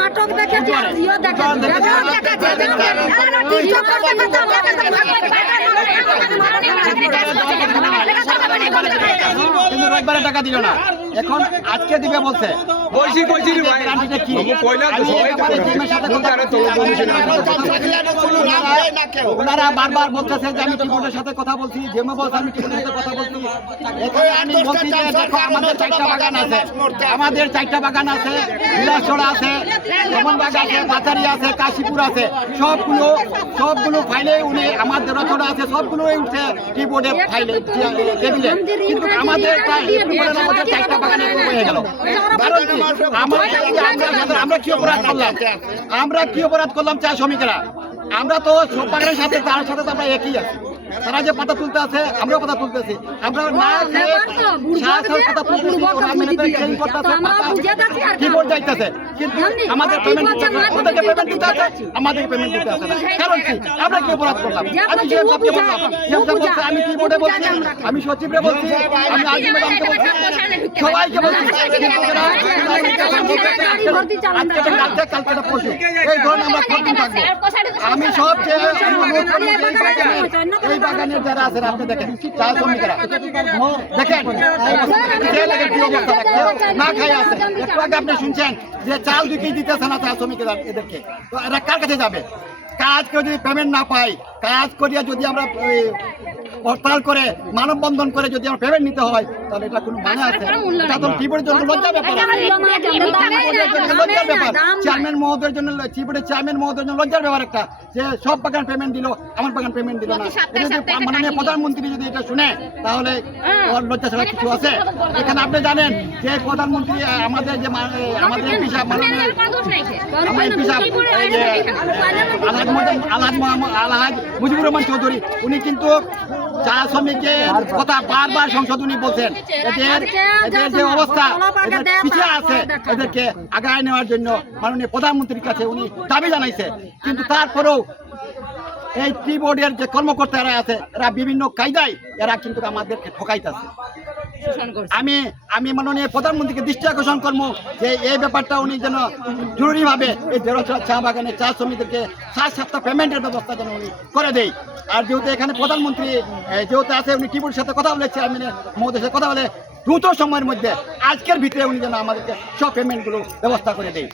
নাটক দেখেছি কিন্তু রবিবারে টাকা দিল না, এখন আজকে দিবে বলছে। ওনারা বারবার বলতেছে যে আমি টিপনের সাথে কথা বলছি, জেমে বলছে আমি টিপনের সাথে কথা বলছি। এখানে আমি বলছি যে দেখো আমাদের 4টা বাগান আছে, আমাদের 4টা বাগান আছে, বিলাসছড়া আছে, রমনবাগ আছে, বাচারি আছে, কাশীপুর আছে, সবগুলো ফাইলে উনি আমার দেড়ছড়া আছে, সবগুলো উঠছে টিপনে ফাইলে টেবিলে। কিন্তু আমাদের 4টা বাগানে হয়ে গেল। কারণ কি আমরা কি অপরাধ করলাম? আমরা কি অপরাধ করলাম চা শ্রমিকেরা? আমরা তো সব বাগানের সাথে তার সাথে তো আমরা একই আছি। তারা যে পাতা তুলতে আছে আমরাও পাতা তুলতেছি, আমরা না পাতা তুলতেছি, কিবোর্ড যাইতেছে, কিন্তু আমাদের পেমেন্ট ওদেরকে পেমেন্ট দিতে আছে, আমাদের পেমেন্ট দিতে আছে না। কারণ কি আমরা কি অপরাধ করলাম? আমি যে বললাম আমি কিবোর্ডে বলছি, আমি সচিবরে বলছি, আমি আজকে ম্যাডামকে বলছি, সবাইকে বলছি, কালকে পশু এই ধরনের আমরা করতে থাকবো। আমি সব এই বাগানের যারা আছেন আপনি দেখেন চা শ্রমিকেরা দেখেন না খাই আছে। একটু আগে আপনি শুনছেন যে চাল 2 কেজি দিতেছে না চা শ্রমিকেরা, এদেরকে তো এরা কার কাছে যাবে? কাজ করে যদি পেমেন্ট না পাই, কাজ করিয়া যদি আমরা হরতাল করে মানববন্ধন করে যদি আমরা পেমেন্ট নিতে হয়, তাহলে এটা কোনো মানে আছে? এটা তো টিপের জন্য লজ্জার ব্যাপার, লজ্জার ব্যাপার। চেয়ারম্যান মহোদয়ের জন্য, টিপের চেয়ারম্যান মহোদয়ের জন্য লজ্জার ব্যাপার একটা, যে সব বাগান পেমেন্ট দিল, আমার বাগান পেমেন্ট দিল না। এটা যদি মাননীয় প্রধানমন্ত্রী যদি এটা শুনে, তাহলে ওর লজ্জা ছাড়া কিছু আছে? এখানে আপনি জানেন যে প্রধানমন্ত্রী আমাদের যে আমাদের এমপি সাহেব, আলহাজ মুজিবুর রহমান চৌধুরী, উনি কিন্তু চা শ্রমিকের কথা বারবার সংশোধনী বলছেন। এদের যে অবস্থা, এদের পিছিয়ে আছে, এদেরকে আগায় নেওয়ার জন্য মাননীয় প্রধানমন্ত্রীর কাছে উনি দাবি জানাইছে। কিন্তু তারপরেও এই টি বোর্ডের যে কর্মকর্তারা আছে, এরা বিভিন্ন কায়দায় এরা কিন্তু আমাদেরকে ঠকাইতেছে। আমি মাননীয় প্রধানমন্ত্রীকে দৃষ্টি আকর্ষণ করবো যে এই ব্যাপারটা উনি যেন জরুরিভাবে এই চা বাগানে চা শ্রমিকদেরকে 7 পেমেন্টের ব্যবস্থা যেন উনি করে দেয়। আর যেহেতু এখানে প্রধানমন্ত্রী যেহেতু আছে, উনি টিপুর সাথে কথা বলে, চেয়ারম্যানের মহোদয়ের সাথে কথা বলে, দ্রুত সময়ের মধ্যে আজকের ভিতরে উনি যেন আমাদেরকে সব পেমেন্টগুলো ব্যবস্থা করে দেয়।